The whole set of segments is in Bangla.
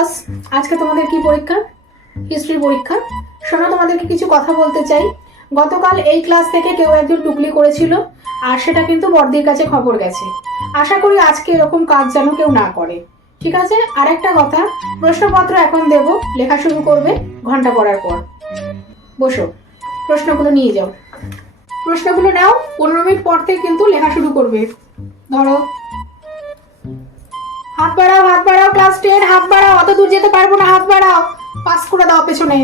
ক্লাস, আজকে তোমাদের কি পরীক্ষা? হিস্ট্রি পরীক্ষা। শোনো, তোমাদেরকে কিছু কথা বলতে চাই। গতকাল এই ক্লাস থেকে কেউ একজন টুকলি করেছিল, আর সেটা কিন্তু বড়দির কাছে খবর গেছে। আশা করি আজকে এরকম কাজ যেন কেউ না করে, ঠিক আছে? আর একটা কথা, প্রশ্নপত্র এখন দেব, লেখা শুরু করবে ঘন্টা পড়ার পর। বসো, প্রশ্নগুলো নিয়ে যাও। প্রশ্নগুলো নাও, 15 মিনিট পর থেকে কিন্তু লেখা শুরু করবে। ধরো, হাত বাড়াও, হাত বাড়াও, ক্লাস 10, হাত বাড়াও। অত দূর যেতে পারবো না, হাত বাড়াও। পাস করে দাও পেছনে।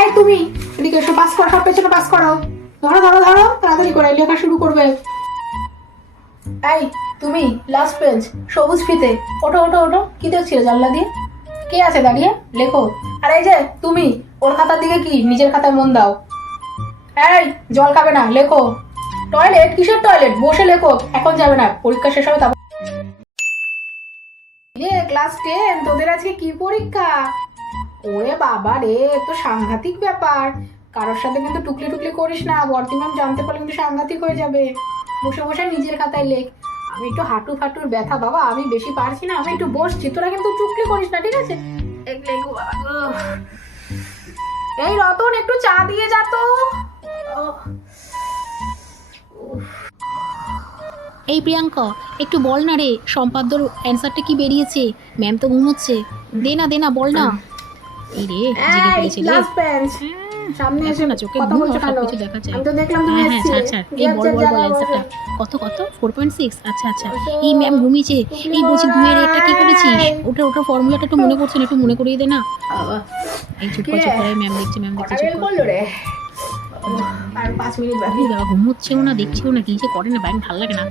এই তুমি এদিকে এসো, পাস করো, সব পেছনে পাস করো। ধরো ধরো ধরো, তাড়াতাড়ি করে লেখা শুরু করবে। এই তুমি, লাস্ট পেজ, সবুজ ফিতে, ওঠো ওঠো ওঠো। কি দেখছিল জানলা দিয়ে? কে আছে দাঁড়িয়ে? লেখো। আর এই যে তুমি, ওর খাতার দিকে কি, নিজের খাতায় মন দাও। এই জল খাবে না, লেখো। টয়লেট? কিসের টয়লেট? বসে লেখো, এখন যাবে না, পরীক্ষা শেষ হবে তারপর। ক্লাস 10, তোদের আজকে কি পরীক্ষা? ওরে বাবা রে, তো সাংঘাতিক ব্যাপার। কারোর সাথে কিন্তু টুকলি টুকলি করিস না, বর্তি ম্যাম জানতে পারলে কিন্তু সাংঘাতিক হয়ে যাবে। বসে বসে নিজের খাতায় লেখ। আমি একটু হাঁটু ফাটুর ব্যথা বাবা, আমি বেশি পারছি না, আমি একটু বসছি, তোরা কিন্তু টুকলি করিস না, ঠিক আছে? এই রতন, একটু চা দিয়ে যা তো। এই প্রিয়াঙ্কা, একটু বল না রে, সম্পাদ্যর অ্যান্সারটা কি বেরিয়েছে? ম্যাম তো ঘুমোচ্ছে, দে না বল না। এই রে, জেগে পড়েছে রে। লাস্ট বেঞ্চ, সামনে এসে না, চোখে কথা ঘুম বলছো আর কেন? সবকিছু দেখা যায়। আমি তো দেখলাম তুমি হ্যাঁ এসেছিলে। ছাড়। এই বল অ্যান্সারটা কত 4.6? আচ্ছা। এই ম্যাম ঘুমিয়েছে। এই বলছি, দুয়ের এটা কি করেছিস? ওটা ফর্মুলাটা একটু মনে করছেন, একটু মনে করিয়ে দে না। এই চুপ করে, ম্যাম দেখছে চুপ কর। রে। আর 5 মিনিট বাকি। বাবা ঘুমোচ্ছেও না, দেখছেও না, কি যে করে না, ব্যাং ভাল লাগে না।